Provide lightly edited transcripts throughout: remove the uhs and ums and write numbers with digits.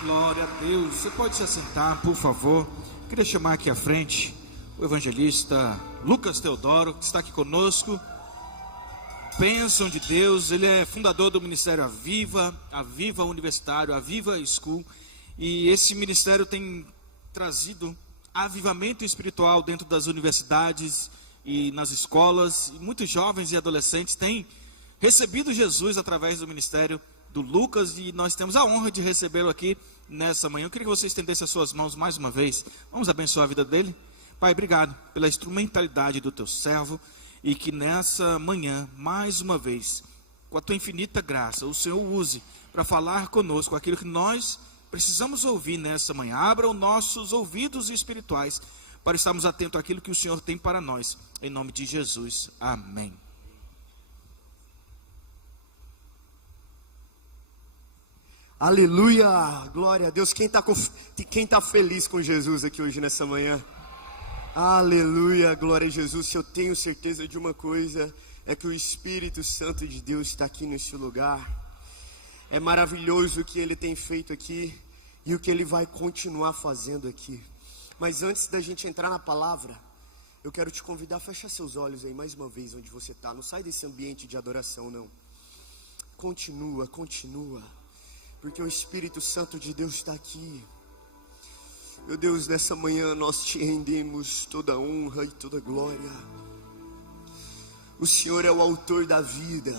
Glória a Deus. Você pode se assentar, por favor. Queria chamar aqui à frente o evangelista Lucas Teodoro, que está aqui conosco. Bênção de Deus. Ele é fundador do Ministério Aviva Universitário, Aviva School. E esse ministério tem trazido avivamento espiritual dentro das universidades e nas escolas. E muitos jovens e adolescentes têm recebido Jesus através do ministério do Lucas, e nós temos a honra de recebê-lo aqui nessa manhã. Eu queria que você estendesse as suas mãos mais uma vez. Vamos abençoar a vida dele. Pai, obrigado pela instrumentalidade do teu servo, e que nessa manhã, mais uma vez, com a tua infinita graça, o Senhor use para falar conosco aquilo que nós precisamos ouvir nessa manhã. Abra os nossos ouvidos espirituais para estarmos atentos àquilo que o Senhor tem para nós, em nome de Jesus, amém. Aleluia, glória a Deus. Quem tá feliz com Jesus aqui hoje nessa manhã? Aleluia, glória a Jesus. Se eu tenho certeza de uma coisa, é que o Espírito Santo de Deus está aqui nesse lugar. É maravilhoso o que Ele tem feito aqui e o que Ele vai continuar fazendo aqui. Mas antes da gente entrar na palavra, eu quero te convidar a fechar seus olhos aí mais uma vez onde você está. Não sai desse ambiente de adoração, não. Continua, porque o Espírito Santo de Deus está aqui. Meu Deus, nessa manhã nós te rendemos toda a honra e toda a glória. O Senhor é o autor da vida.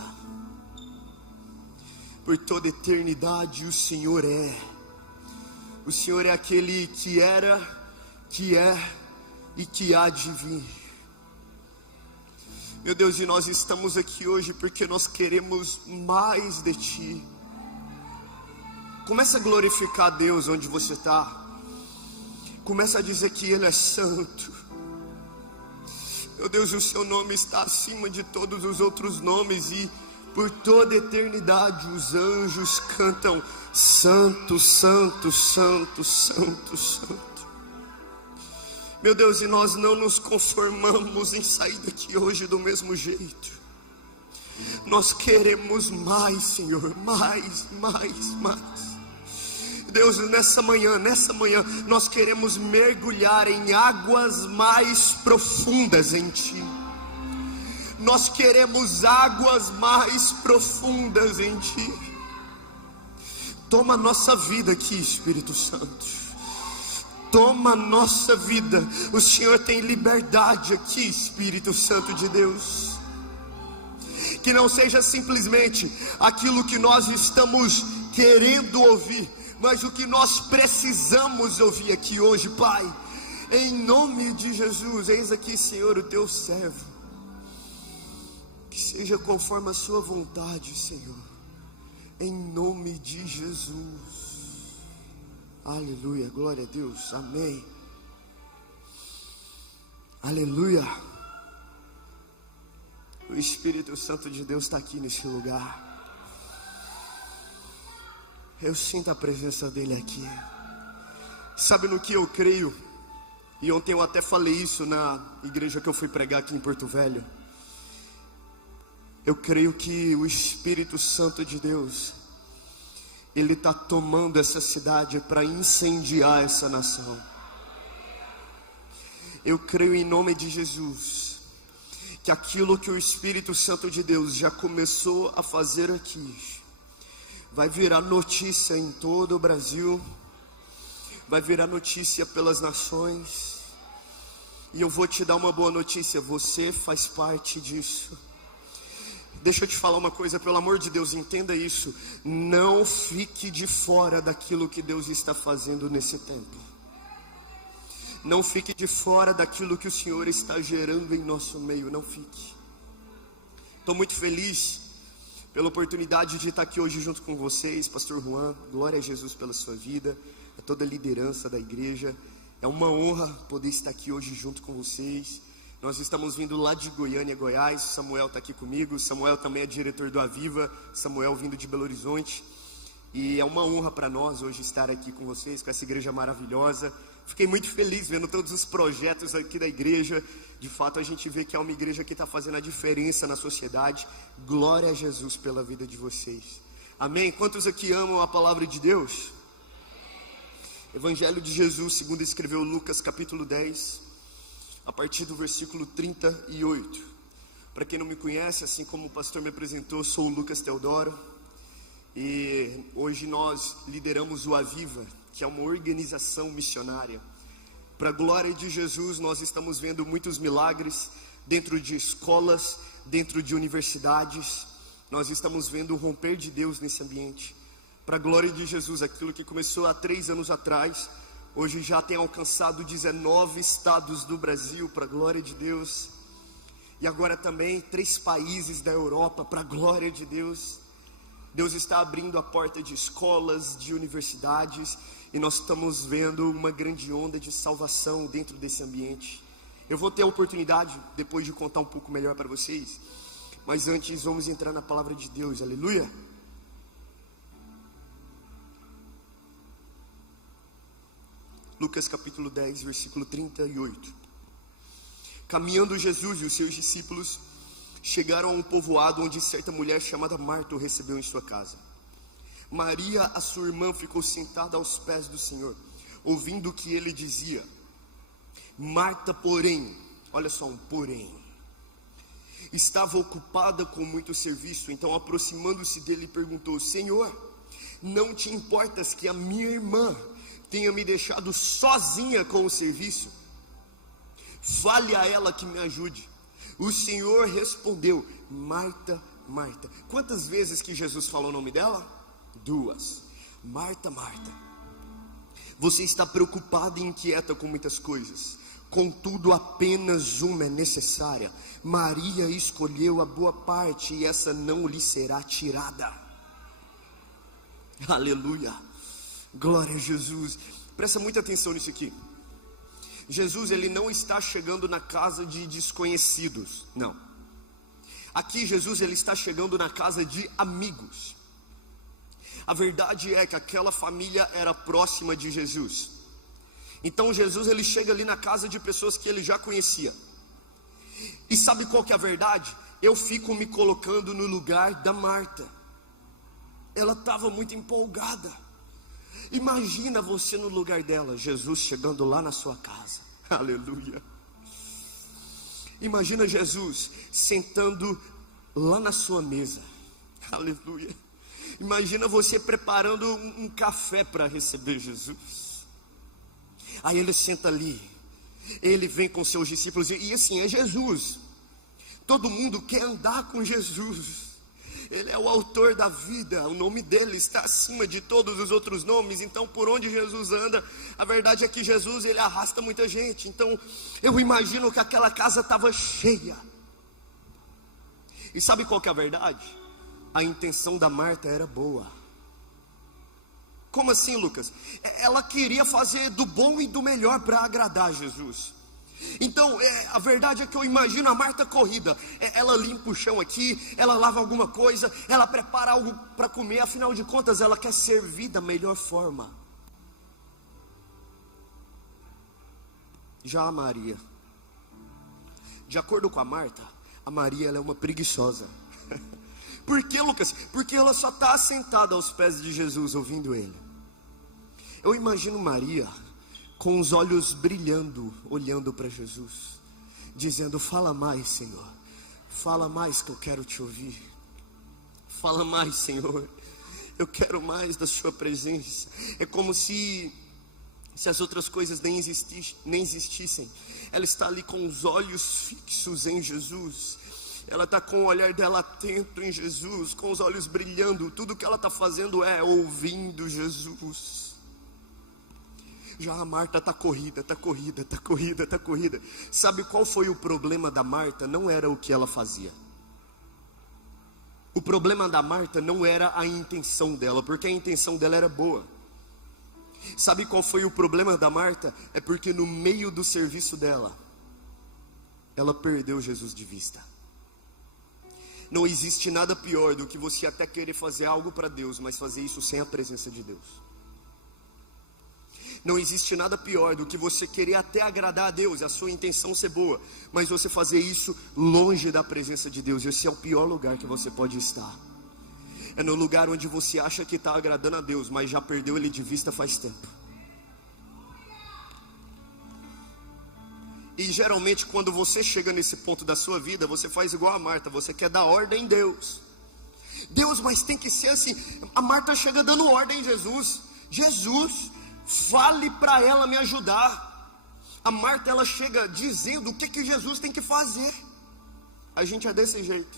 Por toda eternidade o Senhor é. O Senhor é aquele que era, que é e que há de vir. Meu Deus, e nós estamos aqui hoje porque nós queremos mais de Ti. Começa a glorificar a Deus onde você está. Começa a dizer que Ele é santo. Meu Deus, o seu nome está acima de todos os outros nomes. E por toda a eternidade os anjos cantam: Santo, Santo, Santo, Santo, Santo. Meu Deus, e nós não nos conformamos em sair daqui hoje do mesmo jeito. Nós queremos mais, Senhor, mais. Deus, nessa manhã, nós queremos mergulhar em águas mais profundas em Ti. Nós queremos águas mais profundas em Ti. Toma a nossa vida aqui, Espírito Santo. Toma a nossa vida. O Senhor tem liberdade aqui, Espírito Santo de Deus. Que não seja simplesmente aquilo que nós estamos querendo ouvir, mas o que nós precisamos ouvir aqui hoje, Pai. Em nome de Jesus, eis aqui, Senhor, o Teu servo. Que seja conforme a Sua vontade, Senhor. Em nome de Jesus. Aleluia, glória a Deus, amém. Aleluia. O Espírito Santo de Deus está aqui nesse lugar. Eu sinto a presença dele aqui. Sabe no que eu creio? E ontem eu até falei isso na igreja que eu fui pregar aqui em Porto Velho. Eu creio que o Espírito Santo de Deus, ele está tomando essa cidade para incendiar essa nação. Eu creio em nome de Jesus que aquilo que o Espírito Santo de Deus já começou a fazer aqui vai virar notícia em todo o Brasil, vai virar notícia pelas nações. E eu vou te dar uma boa notícia: você faz parte disso. Deixa eu te falar uma coisa, pelo amor de Deus, entenda isso. Não fique de fora daquilo que Deus está fazendo nesse tempo. Não fique de fora daquilo que o Senhor está gerando em nosso meio, não fique. Estou muito feliz pela oportunidade de estar aqui hoje junto com vocês, Pastor Juan. Glória a Jesus pela sua vida, a toda a liderança da igreja. É uma honra poder estar aqui hoje junto com vocês. Nós estamos vindo lá de Goiânia, Goiás. Samuel está aqui comigo. Samuel também é diretor do Aviva. Samuel vindo de Belo Horizonte. E é uma honra para nós hoje estar aqui com vocês, com essa igreja maravilhosa. Fiquei muito feliz vendo todos os projetos aqui da igreja. De fato, a gente vê que é uma igreja que está fazendo a diferença na sociedade. Glória a Jesus pela vida de vocês. Amém? Quantos aqui amam a palavra de Deus? Evangelho de Jesus, segundo escreveu Lucas, capítulo 10, a partir do versículo 38. Para quem não me conhece, assim como o pastor me apresentou, sou o Lucas Teodoro. E hoje nós lideramos o Aviva, que é uma organização missionária. Para a glória de Jesus, nós estamos vendo muitos milagres dentro de escolas, dentro de universidades. Nós estamos vendo o romper de Deus nesse ambiente. Para a glória de Jesus, aquilo que começou há 3 anos atrás, hoje já tem alcançado 19 estados do Brasil, para a glória de Deus. E agora também 3 países da Europa, para a glória de Deus. Deus está abrindo a porta de escolas, de universidades, e nós estamos vendo uma grande onda de salvação dentro desse ambiente. Eu vou ter a oportunidade, depois de contar um pouco melhor para vocês, mas antes vamos entrar na palavra de Deus, aleluia. Lucas capítulo 10, versículo 38. Caminhando Jesus e os seus discípulos chegaram a um povoado onde certa mulher chamada Marta o recebeu em sua casa. Maria, a sua irmã, ficou sentada aos pés do Senhor, ouvindo o que ele dizia. Marta, porém, olha só um porém, estava ocupada com muito serviço. Então, aproximando-se dele, perguntou: Senhor, não te importas que a minha irmã tenha me deixado sozinha com o serviço? Fale a ela que me ajude. O Senhor respondeu: Marta, Marta. Quantas vezes que Jesus falou o nome dela? 2. Marta, Marta, você está preocupada e inquieta com muitas coisas, contudo apenas uma é necessária. Maria escolheu a boa parte, e essa não lhe será tirada. Aleluia, glória a Jesus. Presta muita atenção nisso aqui. Jesus, ele não está chegando na casa de desconhecidos, não. Aqui Jesus, ele está chegando na casa de amigos. A verdade é que aquela família era próxima de Jesus. Então Jesus, ele chega ali na casa de pessoas que ele já conhecia. E sabe qual que é a verdade? Eu fico me colocando no lugar da Marta. Ela estava muito empolgada. Imagina você no lugar dela, Jesus chegando lá na sua casa. Aleluia. Imagina Jesus sentando lá na sua mesa. Aleluia. Imagina você preparando um café para receber Jesus. Aí ele senta ali, ele vem com seus discípulos, e assim, é Jesus. Todo mundo quer andar com Jesus. Ele é o autor da vida, o nome dele está acima de todos os outros nomes. Então, por onde Jesus anda, a verdade é que Jesus, ele arrasta muita gente. Então, eu imagino que aquela casa estava cheia. E sabe qual que é a verdade? A intenção da Marta era boa. Como assim, Lucas? Ela queria fazer do bom e do melhor para agradar Jesus. Então, a verdade é que eu imagino a Marta corrida. Ela limpa o chão aqui, ela lava alguma coisa, ela prepara algo para comer. Afinal de contas, ela quer servir da melhor forma. Já a Maria, de acordo com a Marta, a Maria, ela é uma preguiçosa. Por que, Lucas? Porque ela só está sentada aos pés de Jesus, ouvindo ele. Eu imagino Maria com os olhos brilhando, olhando para Jesus, dizendo: fala mais, Senhor, fala mais que eu quero te ouvir. Fala mais, Senhor, eu quero mais da sua presença. É como se as outras coisas nem existissem. Ela está ali com os olhos fixos em Jesus. Ela está com o olhar dela atento em Jesus, com os olhos brilhando. Tudo que ela está fazendo é ouvindo Jesus. Já a Marta está corrida. Sabe qual foi o problema da Marta? Não era o que ela fazia. O problema da Marta não era a intenção dela, porque a intenção dela era boa. Sabe qual foi o problema da Marta? É porque no meio do serviço dela, ela perdeu Jesus de vista. Não existe nada pior do que você até querer fazer algo para Deus, mas fazer isso sem a presença de Deus. Não existe nada pior do que você querer até agradar a Deus, a sua intenção ser boa, mas você fazer isso longe da presença de Deus. Esse é o pior lugar que você pode estar. É no lugar onde você acha que está agradando a Deus, mas já perdeu Ele de vista faz tempo. E geralmente quando você chega nesse ponto da sua vida, você faz igual a Marta, você quer dar ordem em Deus. Deus, mas tem que ser assim. A Marta chega dando ordem em Jesus. Jesus, fale para ela me ajudar. A Marta, ela chega dizendo o que Jesus tem que fazer. A gente é desse jeito.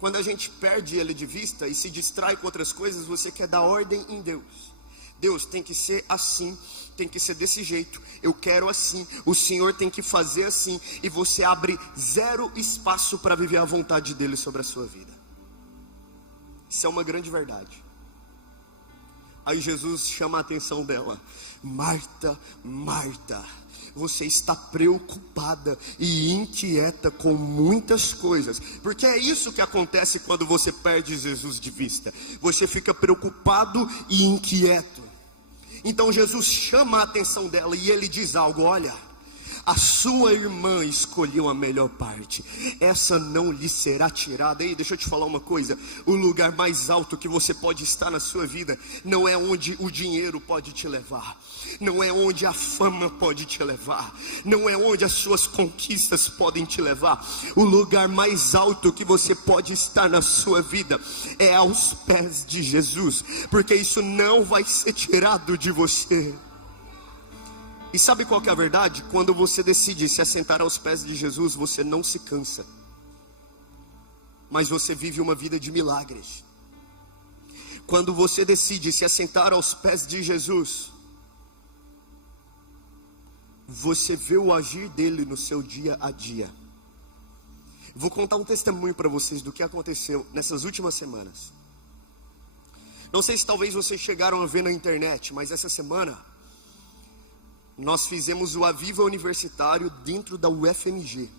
Quando a gente perde ele de vista e se distrai com outras coisas, você quer dar ordem em Deus. Deus, tem que ser assim, tem que ser desse jeito, eu quero assim, o Senhor tem que fazer assim. E você abre zero espaço para viver a vontade dele sobre a sua vida. Isso é uma grande verdade. Aí Jesus chama a atenção dela. Marta, Marta, você está preocupada e inquieta com muitas coisas. Porque é isso que acontece quando você perde Jesus de vista. Você fica preocupado e inquieto. Então Jesus chama a atenção dela e ele diz algo: olha, a sua irmã escolheu a melhor parte, essa não lhe será tirada. Ei, deixa eu te falar uma coisa: o lugar mais alto que você pode estar na sua vida não é onde o dinheiro pode te levar, não é onde a fama pode te levar, não é onde as suas conquistas podem te levar. O lugar mais alto que você pode estar na sua vida é aos pés de Jesus, porque isso não vai ser tirado de você. E sabe qual que é a verdade? Quando você decide se assentar aos pés de Jesus, você não se cansa, mas você vive uma vida de milagres. Quando você decide se assentar aos pés de Jesus, você vê o agir dele no seu dia a dia. Vou contar um testemunho para vocês do que aconteceu nessas últimas semanas. Não sei se talvez vocês chegaram a ver na internet, mas essa semana nós fizemos o Aviva Universitário dentro da UFMG.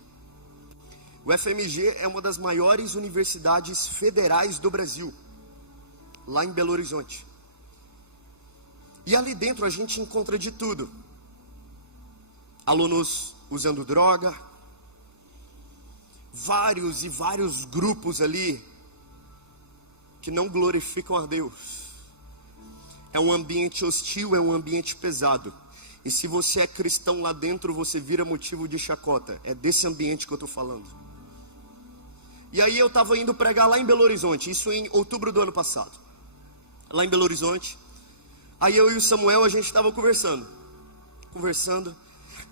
O UFMG é uma das maiores universidades federais do Brasil, lá em Belo Horizonte. E ali dentro a gente encontra de tudo. Alunos usando droga, vários e vários grupos ali que não glorificam a Deus. É um ambiente hostil, é um ambiente pesado. E se você é cristão lá dentro, você vira motivo de chacota. É desse ambiente que eu estou falando. E aí eu estava indo pregar lá em Belo Horizonte, isso em outubro do ano passado. Lá em Belo Horizonte. Aí eu e o Samuel, a gente estava conversando.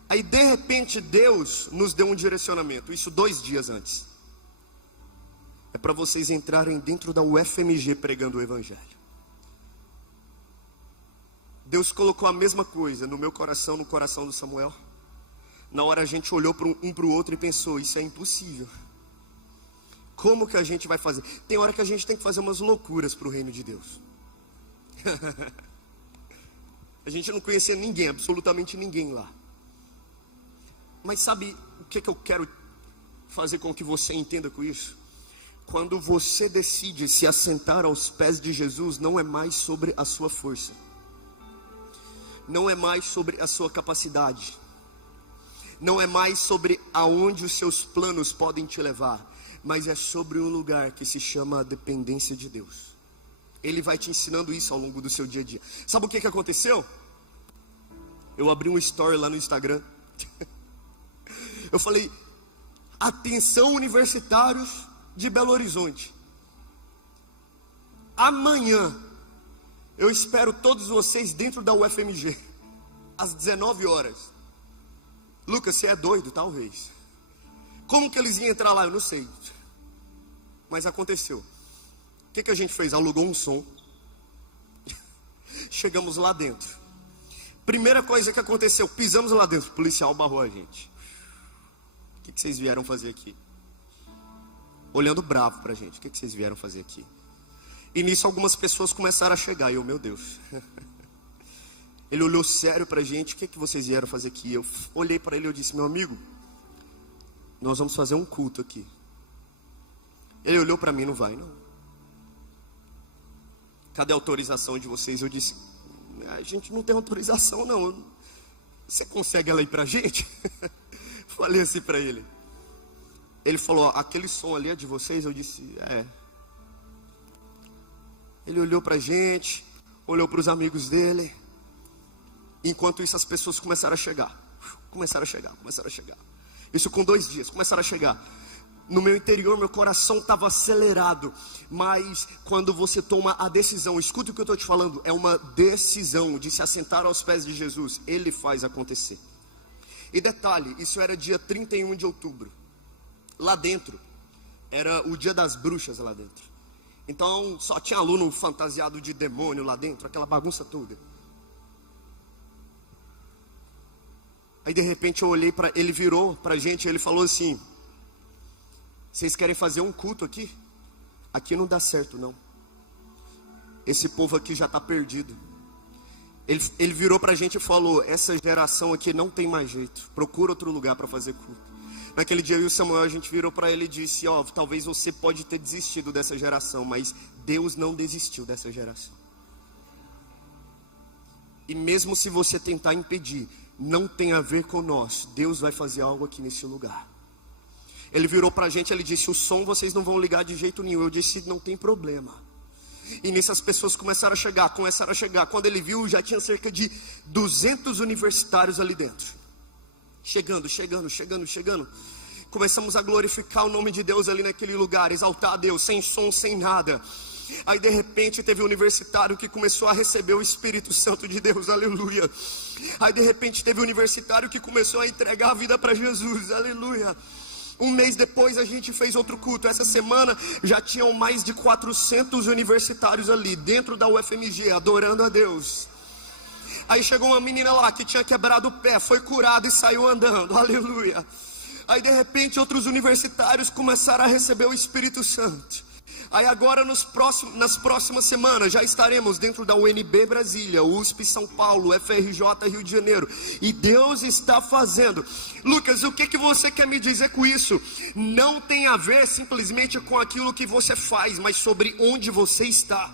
Aí de repente Deus nos deu um direcionamento. Isso 2 dias antes. É para vocês entrarem dentro da UFMG pregando o Evangelho. Deus colocou a mesma coisa no meu coração, no coração do Samuel. Na hora a gente olhou um para o outro e pensou: isso é impossível. Como que a gente vai fazer? Tem hora que a gente tem que fazer umas loucuras para o reino de Deus. A gente não conhecia ninguém, absolutamente ninguém lá. Mas sabe o que eu quero fazer com que você entenda com isso? Quando você decide se assentar aos pés de Jesus, não é mais sobre a sua força, não é mais sobre a sua capacidade, não é mais sobre aonde os seus planos podem te levar, mas é sobre um lugar que se chama a dependência de Deus. Ele vai te ensinando isso ao longo do seu dia a dia. Sabe o que aconteceu? Eu abri um story lá no Instagram. Eu falei: atenção universitários de Belo Horizonte, amanhã eu espero todos vocês dentro da UFMG, às 19 horas. Lucas, você é doido? Talvez. Como que eles iam entrar lá? Eu não sei. Mas aconteceu. O que a gente fez? Alugou um som. Chegamos lá dentro. Primeira coisa que aconteceu, pisamos lá dentro, o policial barrou a gente. O que vocês vieram fazer aqui? Olhando bravo pra gente. O que vocês vieram fazer aqui? E nisso algumas pessoas começaram a chegar. E eu, meu Deus. Ele olhou sério pra gente. O que vocês vieram fazer aqui? Eu olhei para ele e eu disse: meu amigo, nós vamos fazer um culto aqui. Ele olhou para mim: não vai não. Cadê a autorização de vocês? Eu disse: a gente não tem autorização não. Você consegue ela aí pra gente? Falei assim para ele. Ele falou: aquele som ali é de vocês? Eu disse: é. Ele olhou pra gente, olhou para os amigos dele. Enquanto isso as pessoas começaram a chegar. Começaram a chegar. Isso com 2 dias, começaram a chegar. No meu interior, meu coração estava acelerado. Mas quando você toma a decisão, escuta o que eu estou te falando, é uma decisão de se assentar aos pés de Jesus. Ele faz acontecer. E detalhe, isso era dia 31 de outubro. Lá dentro, era o dia das bruxas lá dentro. Então só tinha aluno fantasiado de demônio lá dentro, aquela bagunça toda. Aí de repente eu olhei para ele, virou para a gente, ele falou assim: vocês querem fazer um culto aqui? Aqui não dá certo não. Esse povo aqui já está perdido. Ele virou para a gente e falou: essa geração aqui não tem mais jeito, procura outro lugar para fazer culto. Naquele dia eu e o Samuel, a gente virou para ele e disse: ó, talvez você pode ter desistido dessa geração, mas Deus não desistiu dessa geração. E mesmo se você tentar impedir, não tem a ver com nós, Deus vai fazer algo aqui nesse lugar. Ele virou para a gente, ele disse: o som vocês não vão ligar de jeito nenhum. Eu disse: não tem problema. E nisso as pessoas começaram a chegar. Quando ele viu, já tinha cerca de 200 universitários ali dentro. Chegando. Começamos a glorificar o nome de Deus ali naquele lugar, exaltar a Deus, sem som, sem nada. Aí de repente teve um universitário que começou a receber o Espírito Santo de Deus, aleluia. Aí de repente teve um universitário que começou a entregar a vida para Jesus, aleluia. Um mês depois a gente fez outro culto. Essa semana já tinham mais de 400 universitários ali dentro da UFMG, adorando a Deus. Aí chegou uma menina lá que tinha quebrado o pé, foi curada e saiu andando, aleluia. Aí de repente outros universitários começaram a receber o Espírito Santo. Aí agora nas próximas semanas já estaremos dentro da UNB Brasília, USP São Paulo, FRJ Rio de Janeiro. E Deus está fazendo. Lucas, o que você quer me dizer com isso? Não tem a ver simplesmente com aquilo que você faz, mas sobre onde você está.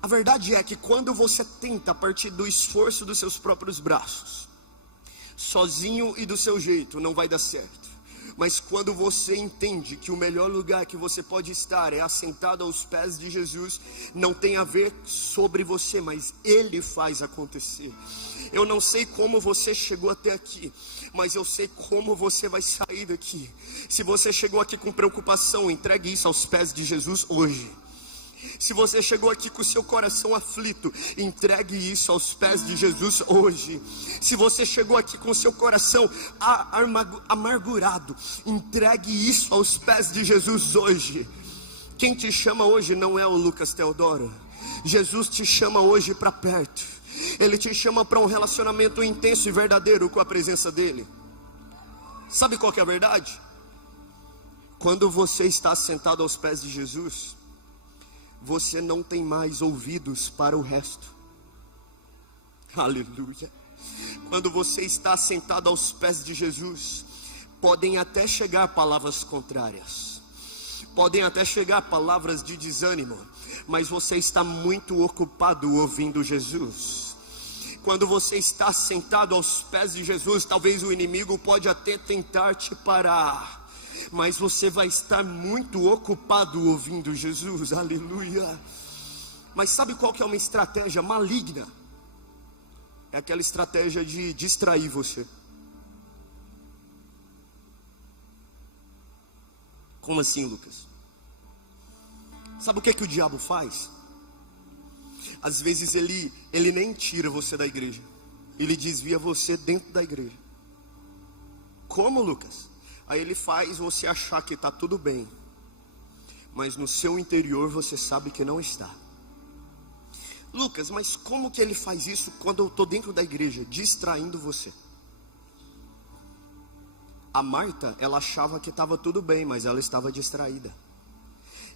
A verdade é que quando você tenta a partir do esforço dos seus próprios braços, sozinho e do seu jeito, não vai dar certo. Mas quando você entende que o melhor lugar que você pode estar é assentado aos pés de Jesus, não tem a ver sobre você, mas Ele faz acontecer. Eu não sei como você chegou até aqui, mas eu sei como você vai sair daqui. Se você chegou aqui com preocupação, entregue isso aos pés de Jesus hoje. Se você chegou aqui com o seu coração aflito, entregue isso aos pés de Jesus hoje. Se você chegou aqui com o seu coração amargurado, entregue isso aos pés de Jesus hoje. Quem te chama hoje não é o Lucas Teodoro. Jesus te chama hoje para perto. Ele te chama para um relacionamento intenso e verdadeiro com a presença dEle. Sabe qual que é a verdade? Quando você está sentado aos pés de Jesus, você não tem mais ouvidos para o resto. Aleluia. Quando você está sentado aos pés de Jesus, podem até chegar palavras contrárias, podem até chegar palavras de desânimo, mas você está muito ocupado ouvindo Jesus. Quando você está sentado aos pés de Jesus, talvez o inimigo pode até tentar te parar, mas você vai estar muito ocupado ouvindo Jesus, aleluia. Mas sabe qual que é uma estratégia maligna? É aquela estratégia de distrair você. Como assim, Lucas? Sabe o que o diabo faz? Às vezes ele nem tira você da igreja, ele desvia você dentro da igreja. Como, Lucas? Aí ele faz você achar que está tudo bem, mas no seu interior você sabe que não está. Lucas, mas como que ele faz isso quando eu estou dentro da igreja, distraindo você? A Marta, ela achava que estava tudo bem, mas ela estava distraída.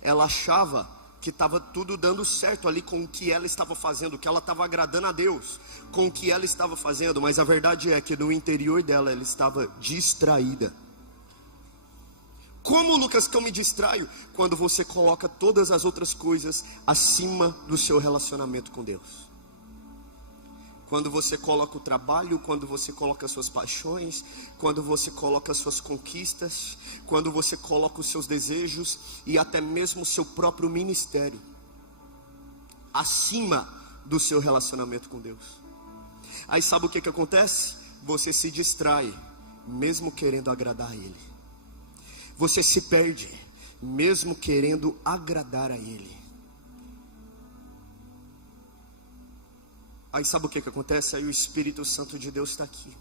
Ela achava que estava tudo dando certo ali com o que ela estava fazendo, que ela estava agradando a Deus com o que ela estava fazendo, mas a verdade é que no interior dela, ela estava distraída. Como, Lucas, que eu me distraio? Quando você coloca todas as outras coisas acima do seu relacionamento com Deus. Quando você coloca o trabalho, quando você coloca as suas paixões, quando você coloca as suas conquistas, quando você coloca os seus desejos e até mesmo o seu próprio ministério acima do seu relacionamento com Deus. Aí sabe o que acontece? Você se distrai, mesmo querendo agradar a Ele. Você se perde, mesmo querendo agradar a Ele. Aí sabe o que acontece? Aí o Espírito Santo de Deus está aqui.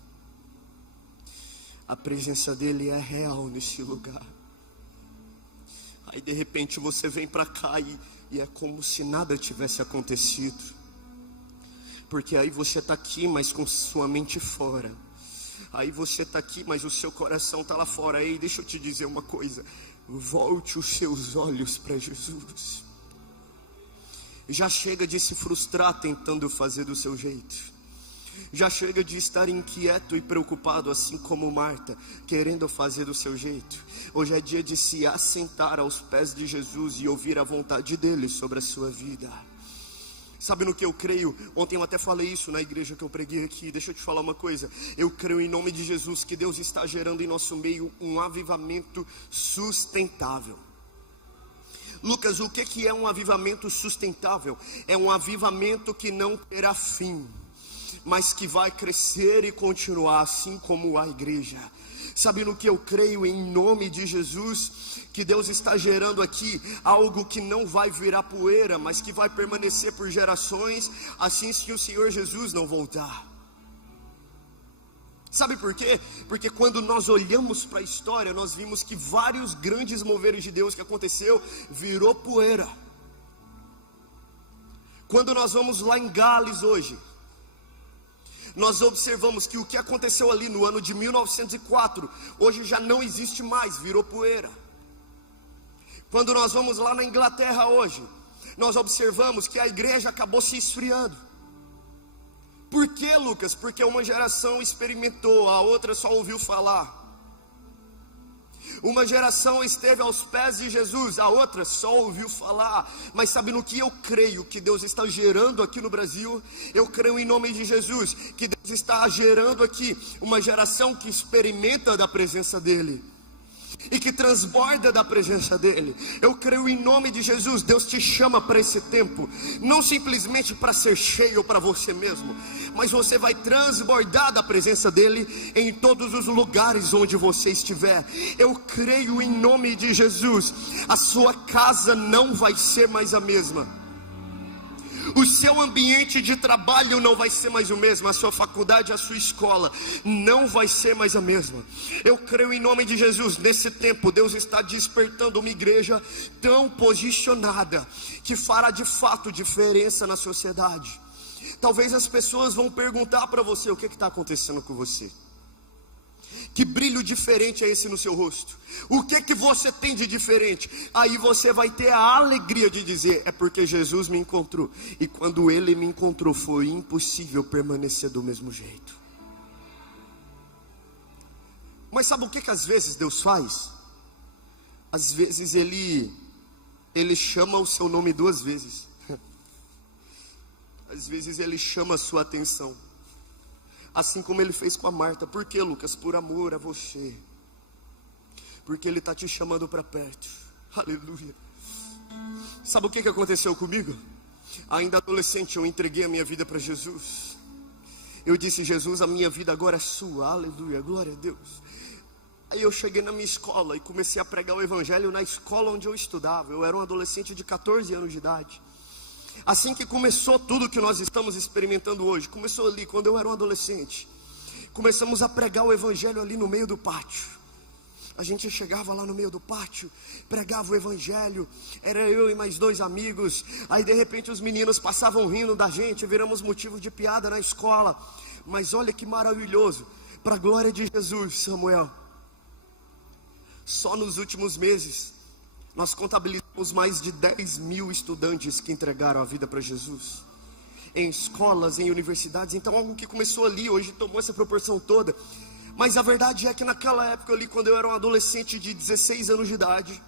A presença dele é real nesse lugar. Aí de repente você vem para cá e é como se nada tivesse acontecido. Porque aí você está aqui, mas com sua mente fora. Aí você está aqui, mas o seu coração está lá fora. Aí deixa eu te dizer uma coisa. Volte os seus olhos para Jesus. Já chega de se frustrar tentando fazer do seu jeito. Já chega de estar inquieto e preocupado, assim como Marta, querendo fazer do seu jeito. Hoje é dia de se assentar aos pés de Jesus e ouvir a vontade dele sobre a sua vida. Sabe no que eu creio? Ontem eu até falei isso na igreja que eu preguei aqui. Deixa eu te falar uma coisa. Eu creio em nome de Jesus que Deus está gerando em nosso meio um avivamento sustentável. Lucas, o que é um avivamento sustentável? É um avivamento que não terá fim, mas que vai crescer e continuar, assim como a igreja. Sabe no que eu creio em nome de Jesus? Que Deus está gerando aqui algo que não vai virar poeira, mas que vai permanecer por gerações, assim se o Senhor Jesus não voltar. Sabe por quê? Porque quando nós olhamos para a história, nós vimos que vários grandes moveres de Deus que aconteceu, virou poeira. Quando nós vamos lá em Gales hoje, nós observamos que o que aconteceu ali no ano de 1904, hoje já não existe mais, virou poeira. Quando nós vamos lá na Inglaterra hoje, nós observamos que a igreja acabou se esfriando. Por que, Lucas? Porque uma geração experimentou, a outra só ouviu falar. Uma geração esteve aos pés de Jesus, a outra só ouviu falar. Mas sabe no que eu creio que Deus está gerando aqui no Brasil? Eu creio em nome de Jesus que Deus está gerando aqui uma geração que experimenta da presença dEle e que transborda da presença dEle. Eu creio em nome de Jesus. Deus te chama para esse tempo, não simplesmente para ser cheio para você mesmo, mas você vai transbordar da presença dEle em todos os lugares onde você estiver. Eu creio em nome de Jesus. A sua casa não vai ser mais a mesma. O seu ambiente de trabalho não vai ser mais o mesmo. A sua faculdade, a sua escola não vai ser mais a mesma. Eu creio em nome de Jesus. Nesse tempo Deus está despertando uma igreja tão posicionada que fará de fato diferença na sociedade. Talvez as pessoas vão perguntar para você: o que está acontecendo com você? Que brilho diferente é esse no seu rosto? O que você tem de diferente? Aí você vai ter a alegria de dizer: é porque Jesus me encontrou. E quando Ele me encontrou, foi impossível permanecer do mesmo jeito. Mas sabe o que às vezes Deus faz? Às vezes Ele chama o seu nome duas vezes. Às vezes Ele chama a sua atenção, assim como Ele fez com a Marta. Por que, Lucas? Por amor a você. Porque Ele está te chamando para perto. Aleluia. Sabe o que aconteceu comigo? Ainda adolescente eu entreguei a minha vida para Jesus. Eu disse: Jesus, a minha vida agora é sua. Aleluia, glória a Deus. Aí eu cheguei na minha escola e comecei a pregar o evangelho na escola onde eu estudava. Eu era um adolescente de 14 anos de idade. Assim que começou tudo que nós estamos experimentando hoje, começou ali quando eu era um adolescente. Começamos a pregar o evangelho ali no meio do pátio. A gente chegava lá no meio do pátio, pregava o evangelho, era eu e mais 2 amigos. Aí de repente os meninos passavam rindo da gente, viramos motivo de piada na escola. Mas olha que maravilhoso, para a glória de Jesus, Samuel, só nos últimos meses nós contabilizamos mais de 10 mil estudantes que entregaram a vida para Jesus, em escolas, em universidades. Então algo que começou ali, hoje tomou essa proporção toda. Mas a verdade é que naquela época ali, quando eu era um adolescente de 16 anos de idade,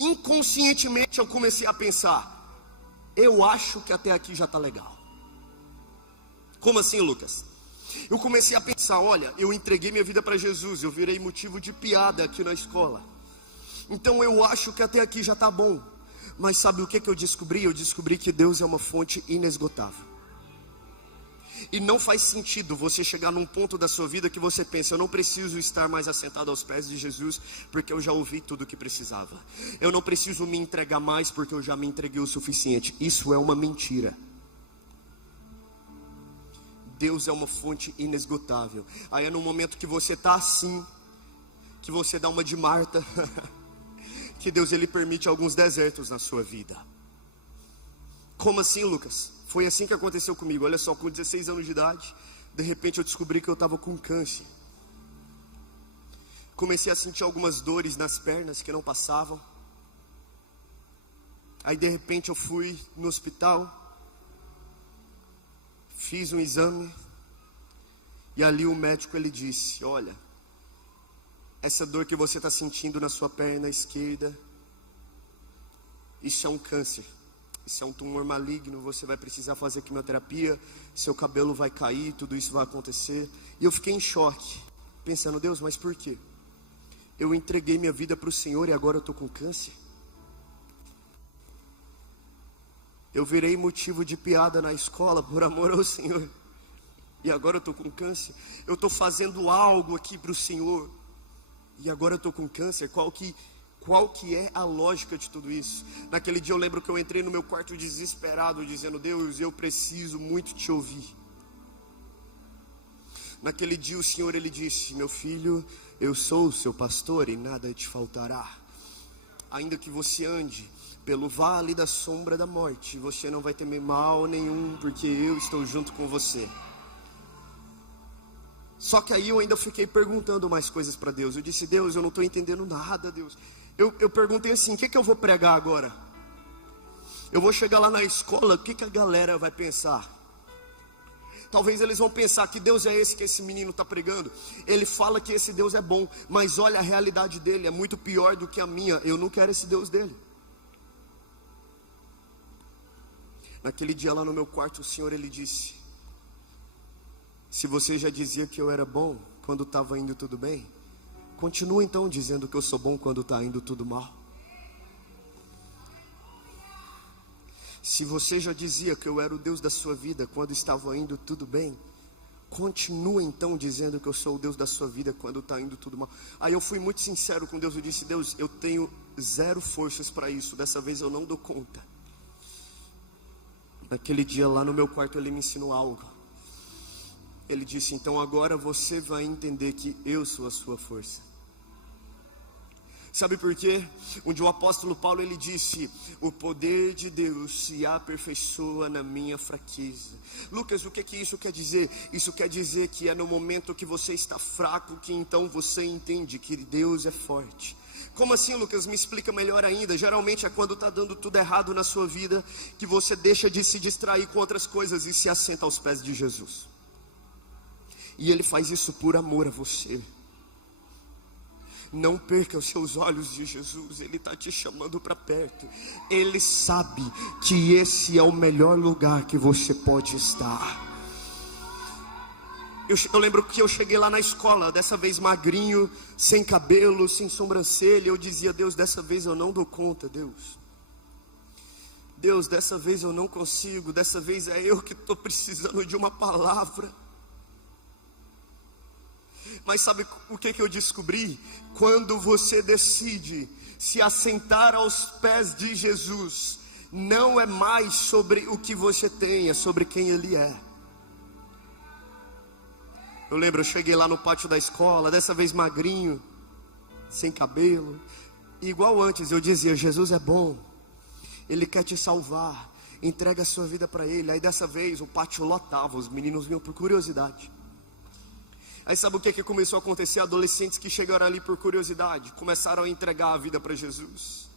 inconscientemente eu comecei a pensar: eu acho que até aqui já está legal. Como assim, Lucas? Eu comecei a pensar: olha, eu entreguei minha vida para Jesus, eu virei motivo de piada aqui na escola, então eu acho que até aqui já está bom. Mas sabe o que eu descobri? Eu descobri que Deus é uma fonte inesgotável. E não faz sentido você chegar num ponto da sua vida que você pensa: eu não preciso estar mais assentado aos pés de Jesus, porque eu já ouvi tudo o que precisava. Eu não preciso me entregar mais, porque eu já me entreguei o suficiente. Isso é uma mentira. Deus é uma fonte inesgotável. Aí é no momento que você está assim, que você dá uma de Marta, que Deus ele permite alguns desertos na sua vida. Como assim, Lucas? Foi assim que aconteceu comigo. Olha só, com 16 anos de idade, de repente eu descobri que eu estava com câncer. Comecei a sentir algumas dores nas pernas que não passavam. Aí de repente eu fui no hospital, fiz um exame, e ali o médico ele disse: olha, essa dor que você está sentindo na sua perna esquerda, isso é um câncer. Isso é um tumor maligno, você vai precisar fazer quimioterapia, seu cabelo vai cair, tudo isso vai acontecer. E eu fiquei em choque, pensando: Deus, mas por quê? Eu entreguei minha vida para o Senhor e agora eu estou com câncer? Eu virei motivo de piada na escola por amor ao Senhor, e agora eu estou com câncer? Eu estou fazendo algo aqui para o Senhor, e agora eu estou com câncer? Qual que é a lógica de tudo isso? Naquele dia eu lembro que eu entrei no meu quarto desesperado, dizendo: Deus, eu preciso muito te ouvir. Naquele dia o Senhor ele disse: meu filho, eu sou o seu pastor e nada te faltará. Ainda que você ande pelo vale da sombra da morte, você não vai temer mal nenhum, porque eu estou junto com você. Só que aí eu ainda fiquei perguntando mais coisas para Deus. Eu disse: Deus, eu não estou entendendo nada, Deus. Eu perguntei assim: o que eu vou pregar agora? Eu vou chegar lá na escola, o que a galera vai pensar? Talvez eles vão pensar que Deus é esse que esse menino está pregando. Ele fala que esse Deus é bom, mas olha a realidade dele, é muito pior do que a minha. Eu não quero esse Deus dele. Naquele dia lá no meu quarto, o Senhor ele disse: se você já dizia que eu era bom quando estava indo tudo bem, continua então dizendo que eu sou bom quando está indo tudo mal. Se você já dizia que eu era o Deus da sua vida quando estava indo tudo bem, continua então dizendo que eu sou o Deus da sua vida quando está indo tudo mal. Aí eu fui muito sincero com Deus, eu disse: Deus, eu tenho zero forças para isso, dessa vez eu não dou conta. Naquele dia lá no meu quarto ele me ensinou algo. Ele disse: então agora você vai entender que eu sou a sua força. Sabe por quê? Onde o apóstolo Paulo ele disse: o poder de Deus se aperfeiçoa na minha fraqueza. Lucas, o que isso quer dizer? Isso quer dizer que é no momento que você está fraco que então você entende que Deus é forte. Como assim, Lucas? Me explica melhor ainda. Geralmente é quando está dando tudo errado na sua vida que você deixa de se distrair com outras coisas e se assenta aos pés de Jesus. E Ele faz isso por amor a você. Não perca os seus olhos de Jesus. Ele está te chamando para perto. Ele sabe que esse é o melhor lugar que você pode estar. Eu lembro que eu cheguei lá na escola, dessa vez magrinho, sem cabelo, sem sobrancelha. Eu dizia: Deus, dessa vez eu não dou conta, Deus. Deus, dessa vez eu não consigo. Dessa vez é eu que estou precisando de uma palavra. Mas sabe o que eu descobri? Quando você decide se assentar aos pés de Jesus, não é mais sobre o que você tem, é sobre quem Ele é. Eu lembro, eu cheguei lá no pátio da escola, dessa vez magrinho, sem cabelo, e igual antes eu dizia: Jesus é bom, Ele quer te salvar, entrega a sua vida para Ele. Aí dessa vez o pátio lotava, os meninos vinham por curiosidade. Aí sabe o que começou a acontecer? Adolescentes que chegaram ali por curiosidade começaram a entregar a vida para Jesus.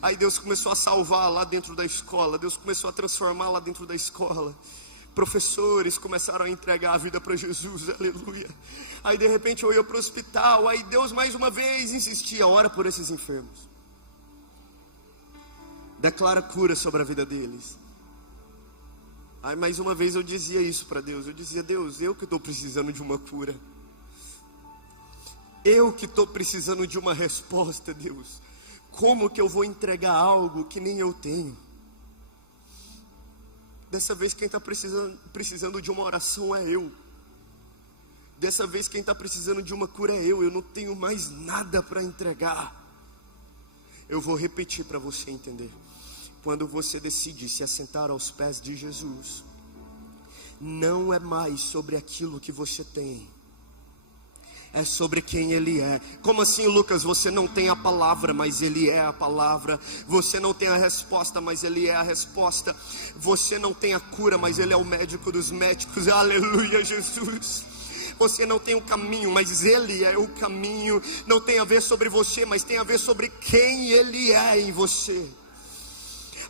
Aí Deus começou a salvar lá dentro da escola, Deus começou a transformar lá dentro da escola. Professores começaram a entregar a vida para Jesus, aleluia. Aí de repente eu ia para o hospital, aí Deus mais uma vez insistia: ora por esses enfermos, declara cura sobre a vida deles. Aí mais uma vez eu dizia isso para Deus, eu dizia: Deus, eu que estou precisando de uma cura, eu que estou precisando de uma resposta, Deus. Como que eu vou entregar algo que nem eu tenho? Dessa vez quem está precisando de uma oração é eu. Dessa vez quem está precisando de uma cura é eu. Eu não tenho mais nada para entregar. Eu vou repetir para você entender. Quando você decide se assentar aos pés de Jesus, não é mais sobre aquilo que você tem, é sobre quem Ele é. Como assim, Lucas? Você não tem a palavra, mas Ele é a palavra. Você não tem a resposta, mas Ele é a resposta. Você não tem a cura, mas Ele é o médico dos médicos. Aleluia, Jesus. Você não tem o caminho, mas Ele é o caminho. Não tem a ver sobre você, mas tem a ver sobre quem Ele é em você.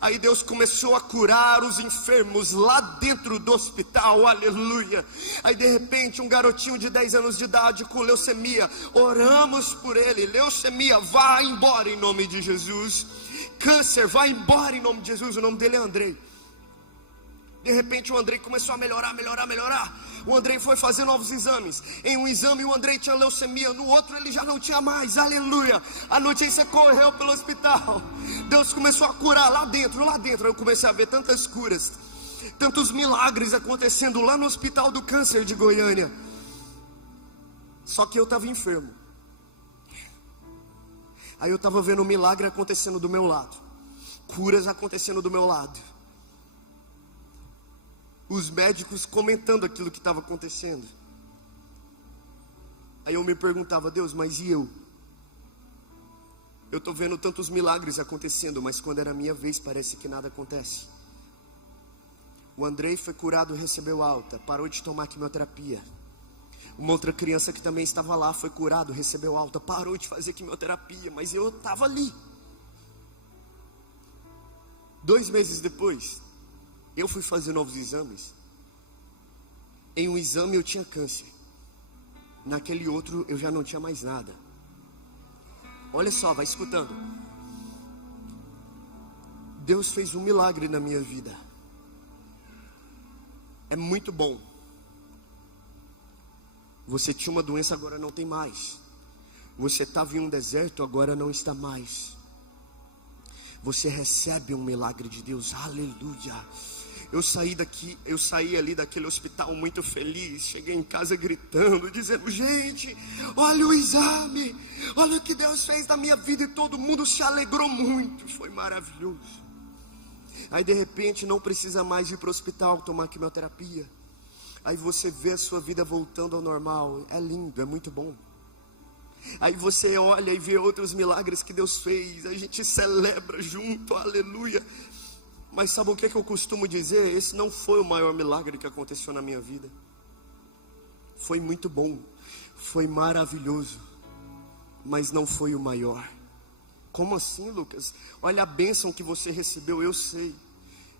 Aí Deus começou a curar os enfermos lá dentro do hospital, aleluia. Aí de repente um garotinho de 10 anos de idade com leucemia, oramos por ele. Leucemia, vá embora em nome de Jesus. Câncer, vá embora em nome de Jesus. O nome dele é Andrei. De repente o Andrei começou a melhorar. O Andrei foi fazer novos exames. Em um exame o Andrei tinha leucemia, no outro ele já não tinha mais, aleluia. A notícia correu pelo hospital. Deus começou a curar lá dentro. Eu comecei a ver tantas curas, tantos milagres acontecendo lá no Hospital do Câncer de Goiânia. Só que eu estava enfermo. Aí eu estava vendo um milagre acontecendo do meu lado, curas acontecendo do meu lado, os médicos comentando aquilo que estava acontecendo. Aí eu me perguntava, Deus, mas e eu? Eu estou vendo tantos milagres acontecendo, mas quando era a minha vez parece que nada acontece. O Andrei foi curado, recebeu alta, parou de tomar quimioterapia. Uma outra criança que também estava lá foi curado, recebeu alta, parou de fazer quimioterapia, mas eu estava ali. 2 meses depois, eu fui fazer novos exames. Em um exame eu tinha câncer, naquele outro eu já não tinha mais nada. Olha só, vai escutando. Deus fez um milagre na minha vida. É muito bom. Você tinha uma doença, agora não tem mais. Você estava em um deserto, agora não está mais. Você recebe um milagre de Deus, aleluia. Eu saí ali daquele hospital muito feliz. Cheguei em casa gritando, dizendo, gente, olha o exame, olha o que Deus fez na minha vida. E todo mundo se alegrou muito, foi maravilhoso. Aí de repente não precisa mais ir para o hospital tomar quimioterapia. Aí você vê a sua vida voltando ao normal. É lindo, é muito bom. Aí você olha e vê outros milagres que Deus fez. A gente celebra junto, aleluia. Mas sabe o que eu costumo dizer? Esse não foi o maior milagre que aconteceu na minha vida. Foi muito bom, foi maravilhoso, mas não foi o maior. Como assim, Lucas? Olha a bênção que você recebeu, eu sei.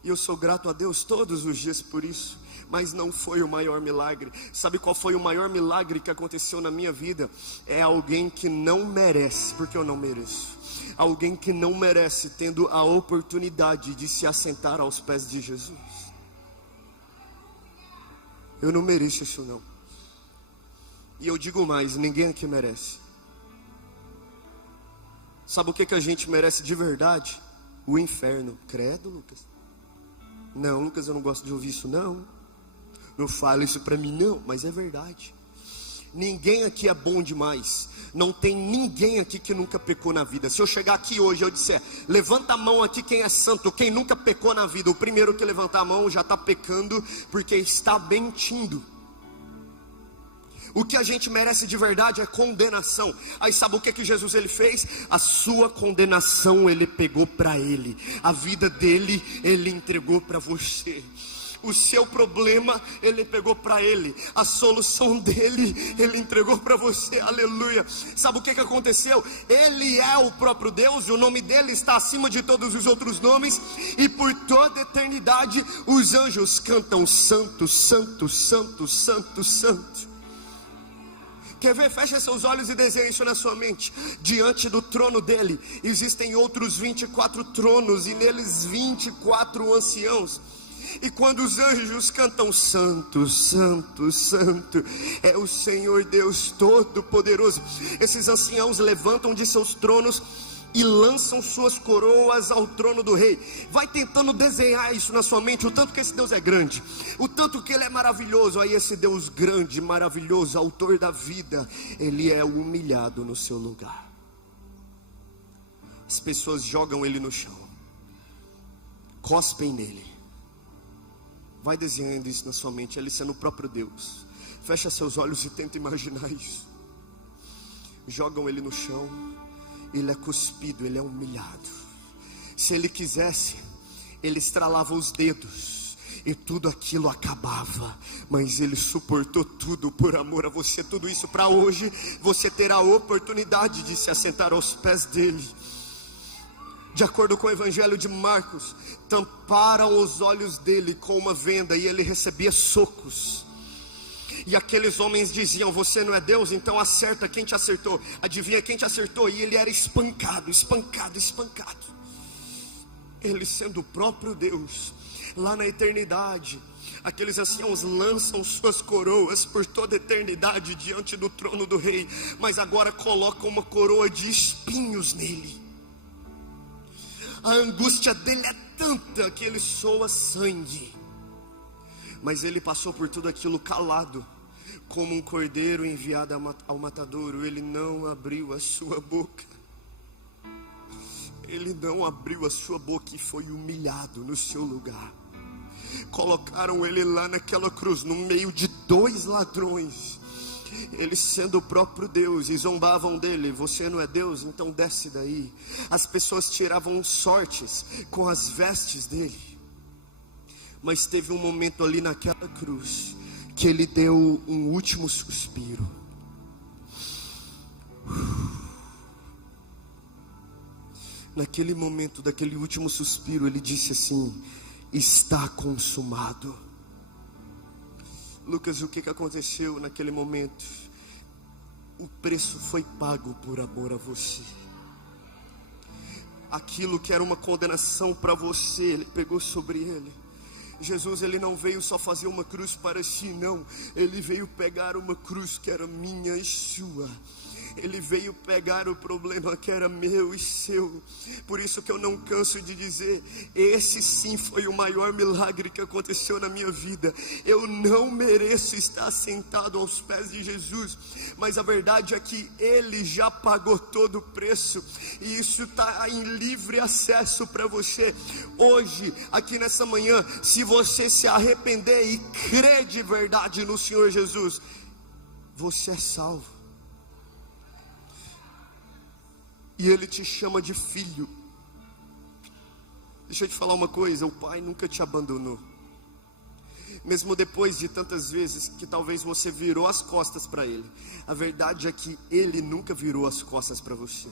E eu sou grato a Deus todos os dias por isso. Mas não foi o maior milagre. Sabe qual foi o maior milagre que aconteceu na minha vida? É alguém que não merece, porque eu não mereço. Alguém que não merece, tendo a oportunidade de se assentar aos pés de Jesus. Eu não mereço isso não. E eu digo mais, ninguém aqui merece. Sabe o que a gente merece de verdade? O inferno. Credo, Lucas? Não, Lucas, eu não gosto de ouvir isso não. Não fala isso pra mim não, mas é verdade. Ninguém aqui é bom demais. Não tem ninguém aqui que nunca pecou na vida. Se eu chegar aqui hoje e eu disser, levanta a mão aqui quem é santo, quem nunca pecou na vida. O primeiro que levantar a mão já está pecando, porque está mentindo. O que a gente merece de verdade é condenação. Aí sabe o que Jesus ele fez? A sua condenação ele pegou para ele. A vida dele ele entregou para você. O seu problema ele pegou para ele. A solução dele ele entregou para você, aleluia. Sabe o que aconteceu? Ele é o próprio Deus, e o nome dele está acima de todos os outros nomes. E por toda a eternidade os anjos cantam santo, santo, santo, santo, santo. Quer ver? Fecha seus olhos e desenha isso na sua mente. Diante do trono dele existem outros 24 tronos, e neles 24 anciãos. E quando os anjos cantam santo, santo, santo, é o Senhor Deus Todo-Poderoso. Esses anciãos levantam de seus tronos e lançam suas coroas ao trono do rei. Vai tentando desenhar isso na sua mente, o tanto que esse Deus é grande, o tanto que Ele é maravilhoso. Aí esse Deus grande, maravilhoso, autor da vida, Ele é humilhado no seu lugar. As pessoas jogam Ele no chão, cospem nele. Vai desenhando isso na sua mente, Ele sendo o próprio Deus. Fecha seus olhos e tenta imaginar isso. Jogam Ele no chão, Ele é cuspido, Ele é humilhado. Se Ele quisesse, Ele estralava os dedos e tudo aquilo acabava, mas Ele suportou tudo por amor a você. Tudo isso para hoje você ter a oportunidade de se assentar aos pés dEle. De acordo com o Evangelho de Marcos, tamparam os olhos dele com uma venda e ele recebia socos. E aqueles homens diziam: você não é Deus, então acerta quem te acertou. Adivinha quem te acertou? E ele era espancado, espancado, espancado. Ele sendo o próprio Deus, lá na eternidade, aqueles anciãos lançam suas coroas por toda a eternidade diante do trono do rei, mas agora colocam uma coroa de espinhos nele. A angústia dele é tanta que ele soa sangue, mas ele passou por tudo aquilo calado, como um cordeiro enviado ao matadouro. Ele não abriu a sua boca. Ele não abriu a sua boca e foi humilhado no seu lugar. Colocaram ele lá naquela cruz, no meio de 2 ladrões. Ele sendo o próprio Deus, e zombavam dele: você não é Deus, então desce daí. As pessoas tiravam sortes com as vestes dele. Mas teve um momento ali naquela cruz que ele deu um último suspiro. Naquele momento, daquele último suspiro, ele disse assim: está consumado. Lucas, o que aconteceu naquele momento? O preço foi pago por amor a você. Aquilo que era uma condenação para você, Ele pegou sobre Ele. Jesus, Ele não veio só fazer uma cruz para si, não. Ele veio pegar uma cruz que era minha e sua. Ele veio pegar o problema que era meu e seu. Por isso que eu não canso de dizer: esse sim foi o maior milagre que aconteceu na minha vida. Eu não mereço estar sentado aos pés de Jesus, mas a verdade é que Ele já pagou todo o preço, e isso está em livre acesso para você. Hoje, aqui nessa manhã, se você se arrepender e crer de verdade no Senhor Jesus, você é salvo. E Ele te chama de filho. Deixa eu te falar uma coisa: o Pai nunca te abandonou. Mesmo depois de tantas vezes que talvez você virou as costas para Ele, a verdade é que Ele nunca virou as costas para você.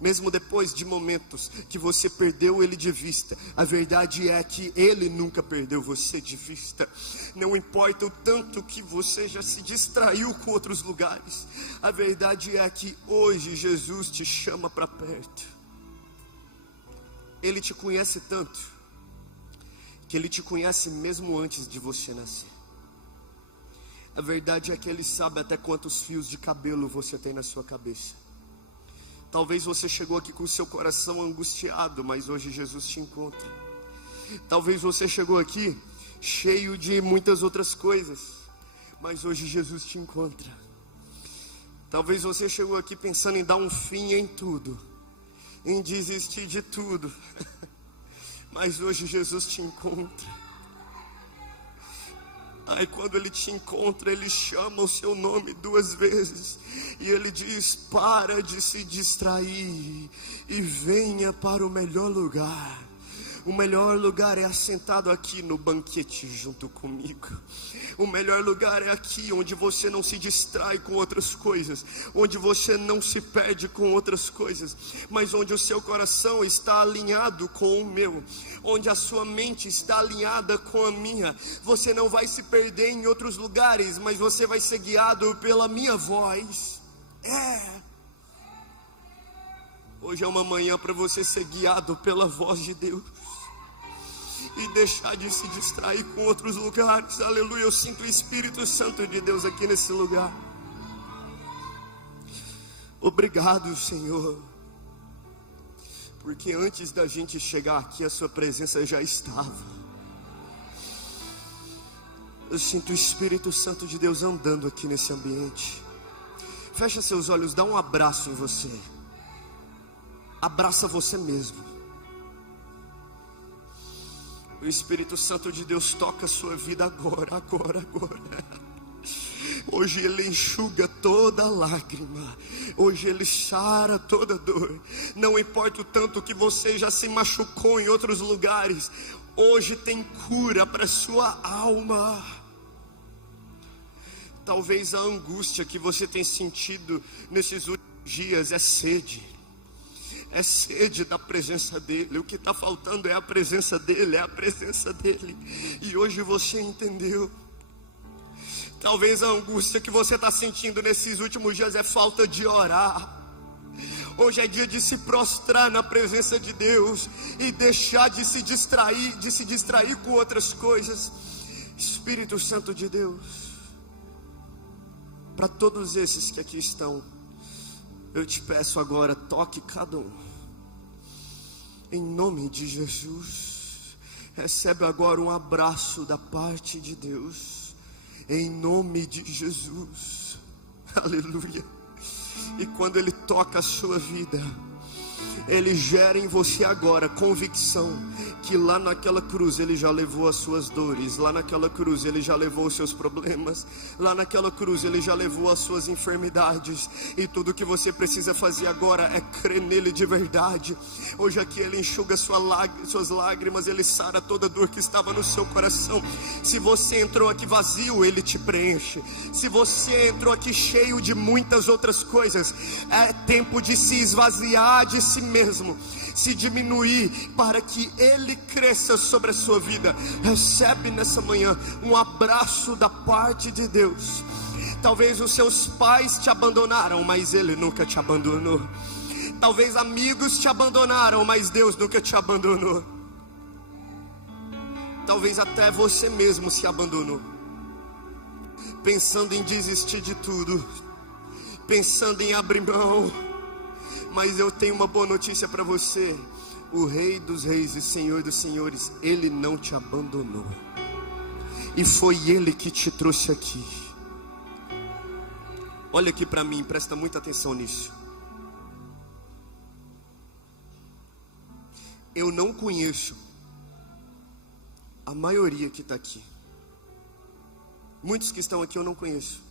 Mesmo depois de momentos que você perdeu Ele de vista, a verdade é que Ele nunca perdeu você de vista. Não importa o tanto que você já se distraiu com outros lugares, a verdade é que hoje Jesus te chama para perto. Ele te conhece tanto que Ele te conhece mesmo antes de você nascer. A verdade é que Ele sabe até quantos fios de cabelo você tem na sua cabeça. Talvez você chegou aqui com o seu coração angustiado, mas hoje Jesus te encontra. Talvez você chegou aqui cheio de muitas outras coisas, mas hoje Jesus te encontra. Talvez você chegou aqui pensando em dar um fim em tudo, em desistir de tudo, mas hoje Jesus te encontra. Aí quando Ele te encontra, Ele chama o seu nome 2 vezes, e Ele diz: para de se distrair e venha para o melhor lugar. O melhor lugar é assentado aqui no banquete junto comigo. O melhor lugar é aqui, onde você não se distrai com outras coisas, onde você não se perde com outras coisas, mas onde o seu coração está alinhado com o meu, onde a sua mente está alinhada com a minha. Você não vai se perder em outros lugares, mas você vai ser guiado pela minha voz. Hoje é uma manhã para você ser guiado pela voz de Deus e deixar de se distrair com outros lugares. Aleluia, eu sinto o Espírito Santo de Deus aqui nesse lugar. Obrigado, Senhor. Porque antes da gente chegar aqui, a sua presença já estava. Eu sinto o Espírito Santo de Deus andando aqui nesse ambiente. Fecha seus olhos, dá um abraço em você. Abraça você mesmo. O Espírito Santo de Deus toca a sua vida agora. Hoje Ele enxuga toda lágrima. Hoje Ele sara toda dor. Não importa o tanto que você já se machucou em outros lugares, hoje tem cura para sua alma. Talvez a angústia que você tem sentido nesses últimos dias é sede da presença dEle. O que está faltando é a presença dEle, e hoje você entendeu. Talvez a angústia que você está sentindo nesses últimos dias é falta de orar. Hoje é dia de se prostrar na presença de Deus e deixar de se distrair com outras coisas. Espírito Santo de Deus, para todos esses que aqui estão, eu te peço agora, toque cada um, em nome de Jesus. Recebe agora um abraço da parte de Deus, em nome de Jesus, aleluia. E quando Ele toca a sua vida, Ele gera em você agora convicção que lá naquela cruz Ele já levou as suas dores, lá naquela cruz Ele já levou os seus problemas, lá naquela cruz Ele já levou as suas enfermidades, e tudo que você precisa fazer agora é crer nele de verdade. Hoje aqui Ele enxuga suas lágrimas, Ele sara toda dor que estava no seu coração. Se você entrou aqui vazio, Ele te preenche. Se você entrou aqui cheio de muitas outras coisas, é tempo de se esvaziar de si mesmo, se diminuir para que Ele cresça sobre a sua vida. Recebe nessa manhã um abraço da parte de Deus. Talvez os seus pais te abandonaram, mas Ele nunca te abandonou. Talvez amigos te abandonaram, mas Deus nunca te abandonou. Talvez até você mesmo se abandonou, pensando em desistir de tudo, pensando em abrir mão. Mas eu tenho uma boa notícia para você: o Rei dos Reis e Senhor dos Senhores, Ele não te abandonou, e foi Ele que te trouxe aqui. Olha aqui para mim, presta muita atenção nisso. Eu não conheço a maioria que está aqui. Muitos que estão aqui eu não conheço.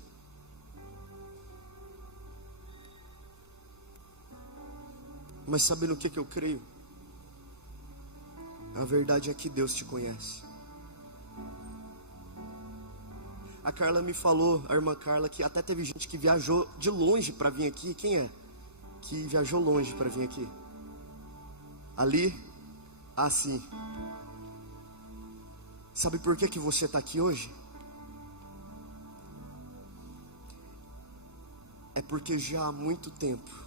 Mas sabe no que eu creio? A verdade é que Deus te conhece. A Carla me falou, a irmã Carla, que até teve gente que viajou de longe para vir aqui. Quem é que viajou longe para vir aqui? Ali? Ah, sim. Sabe por que você está aqui hoje? É porque já há muito tempo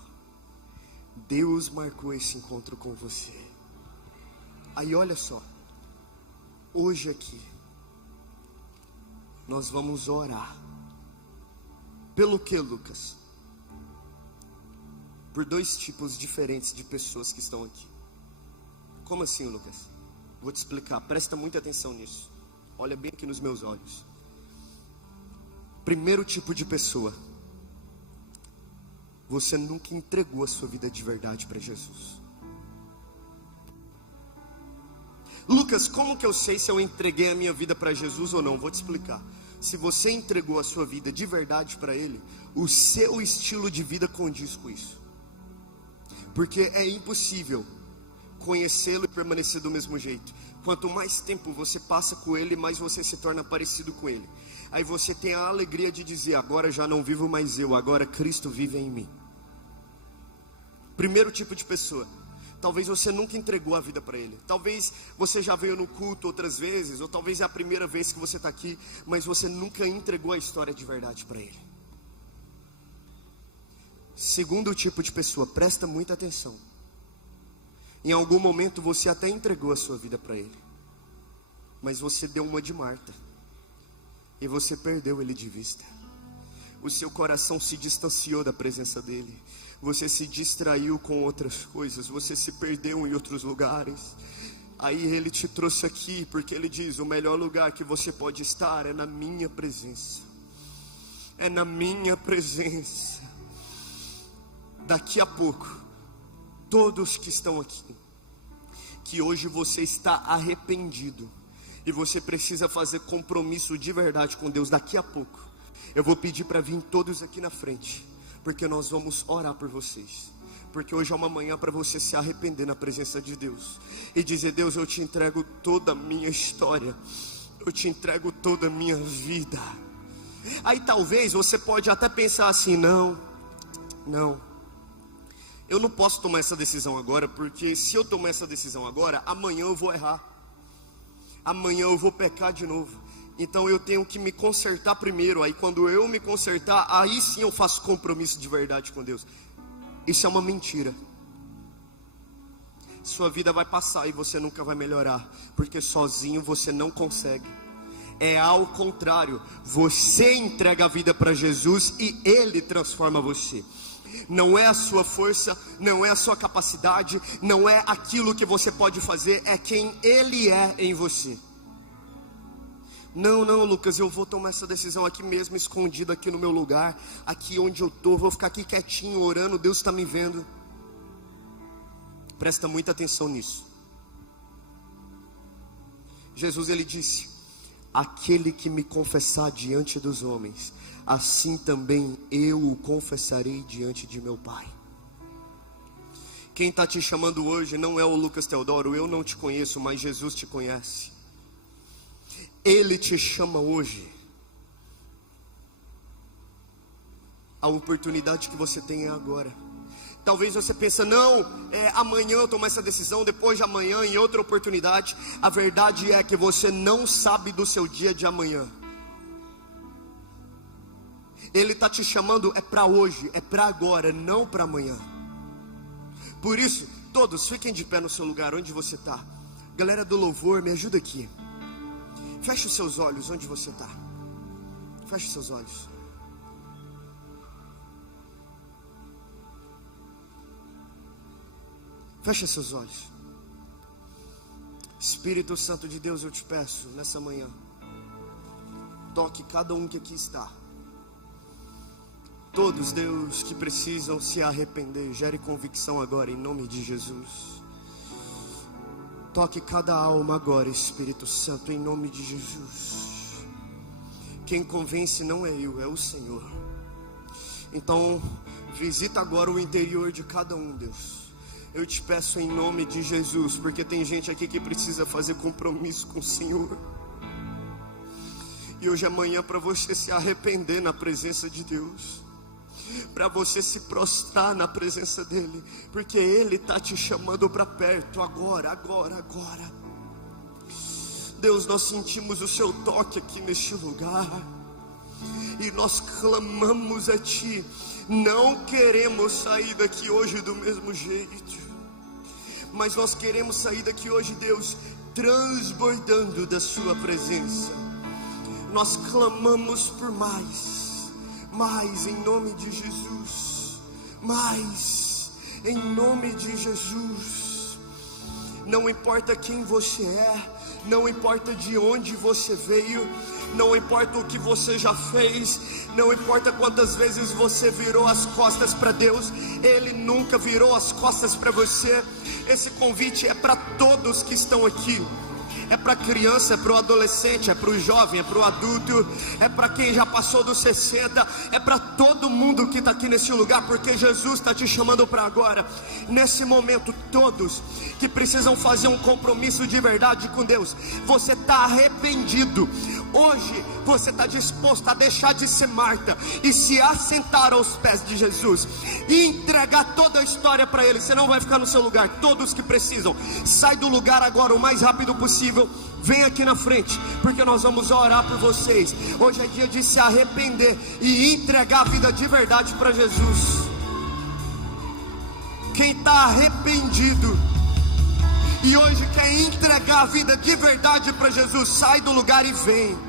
Deus marcou esse encontro com você. Aí olha só, hoje aqui nós vamos orar. Pelo que, Lucas? Por dois tipos diferentes de pessoas que estão aqui. Como assim, Lucas? Vou te explicar, presta muita atenção nisso. Olha bem aqui nos meus olhos. Primeiro tipo de pessoa: você nunca entregou a sua vida de verdade para Jesus. Lucas, como que eu sei se eu entreguei a minha vida para Jesus ou não? Vou te explicar. Se você entregou a sua vida de verdade para Ele, o seu estilo de vida condiz com isso. Porque é impossível conhecê-lo e permanecer do mesmo jeito. Quanto mais tempo você passa com Ele, mais você se torna parecido com Ele. Aí você tem a alegria de dizer: agora já não vivo mais eu, agora Cristo vive em mim. Primeiro tipo de pessoa: talvez você nunca entregou a vida para Ele. Talvez você já veio no culto outras vezes, ou talvez é a primeira vez que você está aqui, mas você nunca entregou a história de verdade para Ele. Segundo tipo de pessoa, presta muita atenção. Em algum momento você até entregou a sua vida para Ele, mas você deu uma de Marta, e você perdeu Ele de vista. o seu coração se distanciou da presença dele. Você se distraiu com outras coisas, você se perdeu em outros lugares. Aí ele te trouxe aqui, porque ele diz: o melhor lugar que você pode estar é na minha presença. É na minha presença. Daqui a pouco, todos que estão aqui, que hoje você está arrependido, e você precisa fazer compromisso de verdade com Deus, daqui a pouco, eu vou pedir para vir todos aqui na frente, porque nós vamos orar por vocês. Porque hoje é uma manhã para você se arrepender na presença de Deus e dizer: Deus, eu te entrego toda a minha história, eu te entrego toda a minha vida. Aí talvez você pode até pensar assim: não, eu não posso tomar essa decisão agora, porque se eu tomar essa decisão agora, amanhã eu vou errar, amanhã eu vou pecar de novo. Então eu tenho que me consertar primeiro. Aí quando eu me consertar, aí sim eu faço compromisso de verdade com Deus. Isso é uma mentira. Sua vida vai passar e você nunca vai melhorar, porque sozinho você não consegue. É ao contrário, você entrega a vida para Jesus e Ele transforma você. Não é a sua força, não é a sua capacidade, não é aquilo que você pode fazer, é quem Ele é em você. Não, Lucas, eu vou tomar essa decisão aqui mesmo, escondido aqui no meu lugar, aqui onde eu estou, vou ficar aqui quietinho, orando, Deus está me vendo. Presta muita atenção nisso. Jesus, ele disse: aquele que me confessar diante dos homens, assim também eu o confessarei diante de meu Pai. Quem está te chamando hoje não é o Lucas Teodoro, eu não te conheço, mas Jesus te conhece. Ele te chama hoje. A oportunidade que você tem é agora. Talvez você pense: não, amanhã eu tomo essa decisão, depois de amanhã, em outra oportunidade. A verdade é que você não sabe do seu dia de amanhã. Ele está te chamando é para hoje, é para agora, não para amanhã. Por isso, todos fiquem de pé no seu lugar, onde você está. Galera do louvor, me ajuda aqui. Feche os seus olhos onde você está. Feche os seus olhos. Feche seus olhos. Espírito Santo de Deus, eu te peço nessa manhã, toque cada um que aqui está. Todos, Deus, que precisam se arrepender, gere convicção agora em nome de Jesus. Toque cada alma agora, Espírito Santo, em nome de Jesus. Quem convence não é eu, é o Senhor. Então, visita agora o interior de cada um, Deus. Eu te peço em nome de Jesus, porque tem gente aqui que precisa fazer compromisso com o Senhor. E hoje é manhã para você se arrepender na presença de Deus, para você se prostrar na presença dEle, porque Ele está te chamando para perto, agora. Deus, nós sentimos o Seu toque aqui neste lugar, e nós clamamos a Ti. Não queremos sair daqui hoje do mesmo jeito, mas nós queremos sair daqui hoje, Deus, transbordando da Sua presença. Nós clamamos por mais em nome de Jesus, mais em nome de Jesus. Não importa quem você é, não importa de onde você veio, não importa o que você já fez, não importa quantas vezes você virou as costas para Deus, Ele nunca virou as costas para você. Esse convite é para todos que estão aqui. É para a criança, é para o adolescente, é para o jovem, é para o adulto, é para quem já passou dos 60, é para todo mundo que está aqui nesse lugar, porque Jesus está te chamando para agora. Nesse momento, todos que precisam fazer um compromisso de verdade com Deus, você está arrependido. Hoje você está disposto a deixar de ser Marta e se assentar aos pés de Jesus e entregar toda a história para Ele. Você não vai ficar no seu lugar. Todos que precisam, sai do lugar agora o mais rápido possível. Vem aqui na frente, porque nós vamos orar por vocês. Hoje é dia de se arrepender e entregar a vida de verdade para Jesus. Quem está arrependido e hoje quer entregar a vida de verdade para Jesus, sai do lugar e vem.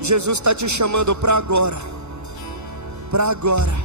Jesus está te chamando para agora. para agora.